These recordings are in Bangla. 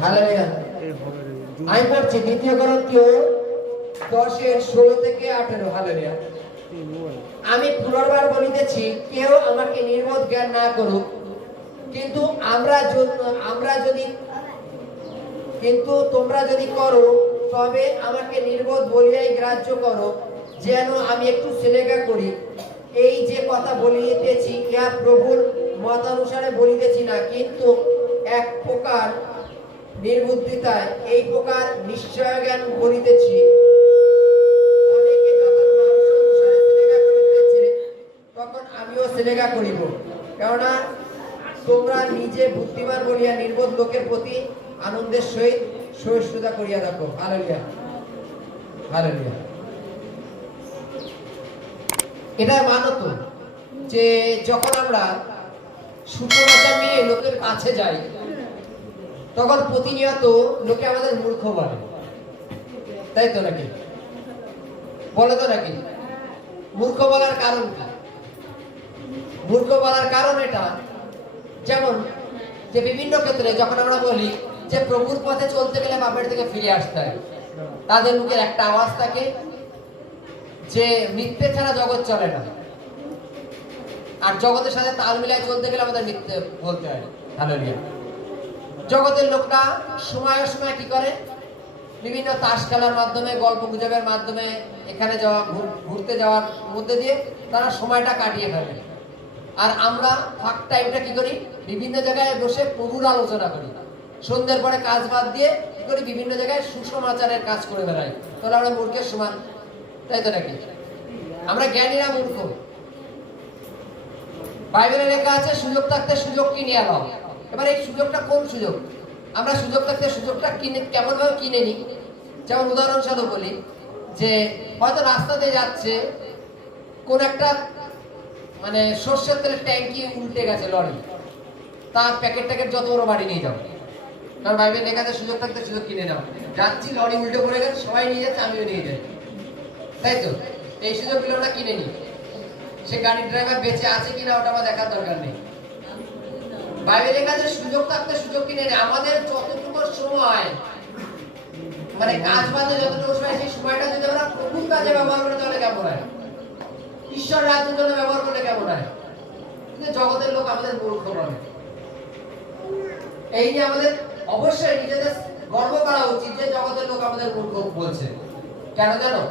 হালেলুয়া। আমি পড়ছি 2 করন্থীয় 10:16 থেকে 18। হালেলুয়া। আমি পুনর্বার বলিতেছি, কেউ আমাকে নির্বোধ জ্ঞান না করুক, কিন্তু তোমরা যদি করো, তবে আমাকে নির্বোধ বলিয়াই গ্রাহ্য করো, যেন আমি একটু সেলেগা করি। এই যে কথা বলিতেছি, ইহা প্রভুর মতানুসারে বলিতেছি না, কিন্তু এক প্রকার নির্বুদ্ধিতায়, এই প্রকার নিশ্চয় জ্ঞান বলিতেছি। অনেকে যখন মাংস অনুসারে সেলেগা করিতেছে, তখন আমিও সেলেগা করিব। কেননা তোমরা নিজে বুদ্ধিমান বলিয়া নির্বোধ লোকের প্রতি আনন্দের সহিত সহিষ্ণুতা করিয়া রাখো। Hallelujah, hallelujah. এটা মানত যে যখন আমরা সুসমাচার নিয়ে লোকের কাছে যাই, তখন প্রতিনিয়ত লোকে আমাদের মূর্খ বলে, তাই তো নাকি? বলে তো নাকি? মূর্খ বলার কারণ কি? মূর্খ বলার কারণ এটা, যেমন যে বিভিন্ন ক্ষেত্রে যখন আমরা বলি যে প্রভুর পথে চলতে গেলে বাপের থেকে ফিরে আসতে হয়, তাদের মুখের একটা আওয়াজ থাকে যে মিথ্যে ছাড়া জগৎ চলে না, আর জগতের সাথে তাল মিলায় চলতে গেলে আমাদের মিথ্যে বলতে হয়। হালেলুয়া। জগতের লোকটা সময় সময় কি করে? বিভিন্ন তাস খেলার মাধ্যমে, গল্প গুজবের মাধ্যমে, এখানে যাওয়া, ঘুরতে যাওয়ার মধ্যে দিয়ে তারা সময়টা কাটিয়ে ফেলে। আর আমরা ফাঁক টাইমটা কি করি? বিভিন্ন জায়গায় বসে প্রভুর আলোচনা করি। সন্ধ্যের পরে কাজ বাদ দিয়ে কি করি? বিভিন্ন জায়গায় সুসমাচারের কাজ করে বেড়াই। তাহলে আমরা মূর্খের সমান, তাই তো নাকি? আমরা জ্ঞানীরা মূর্খ। বাইবেলে লেখা আছে, সুযোগ থাকতে সুযোগ কিনিয়া নাও। এবার এই সুযোগটা কোন সুযোগ? আমরা সুযোগ থাকতে সুযোগটা কেমন ভাবে কিনে নিই? যেমন উদাহরণস্বরূপ বলি যে হয়তো রাস্তাতে যাচ্ছে, কোন একটা মানে সর্ষের তেলের ট্যাঙ্কি উল্টে গেছে, লরি, তার প্যাকেট যত বড় বাড়ি নিয়ে যাও। কারণ বাইবেলে লেখা আছে, সুযোগ থাকতে সুযোগ কিনে নাও। যাচ্ছি, লরি উল্টে পড়ে গেছে, সবাই নিয়ে যাচ্ছে, আমিও নিয়ে যাই, তাই তো? এই সুযোগগুলো আমরা কিনে নিই। সে গাড়ির ড্রাইভার বেঁচে আছে কিনা ওটা আমার দেখার দরকার নেই। বাইবেলে লেখা আছে, সুযোগ থাকতে সুযোগ কিনে নেই। আমাদের যতটুকু সময়, মানে কাজ বাদে যতটুকু সময়, সেই সময়টা যদি আমরা প্রভুর কাজে ব্যবহার করি, তাহলে কেমন হয়? ঈশ্বর রাজ্যের জন্য ব্যবহার করলে কেমন হয়? কিন্তু জগতের লোক আমাদের মূর্খ বলে। এই যে আমাদের অবশ্যই নিজেদের গর্ব করা উচিত যে জগতের লোক আমাদের মূর্খ বলছে। কেন জানো?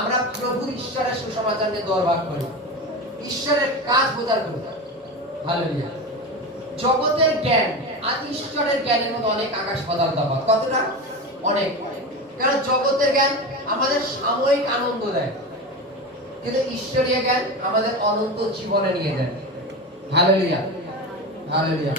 আমরা প্রভু ঈশ্বরের সুসমাচার নিয়ে দরবার করি, ঈশ্বরের কাজ বোঝার করি। হালেলুয়া। জগতের জ্ঞান আর ঈশ্বরের জ্ঞানের মধ্যে অনেক আকাশ পাতাল তফাৎ। কতটা? অনেক। কারণ জগতের জ্ঞান আমাদের সাময়িক আনন্দ দেয়, কিন্তু ঈশ্বরীয় জ্ঞান আমাদের অনন্ত জীবনে নিয়ে যায়। Hallelujah, hallelujah.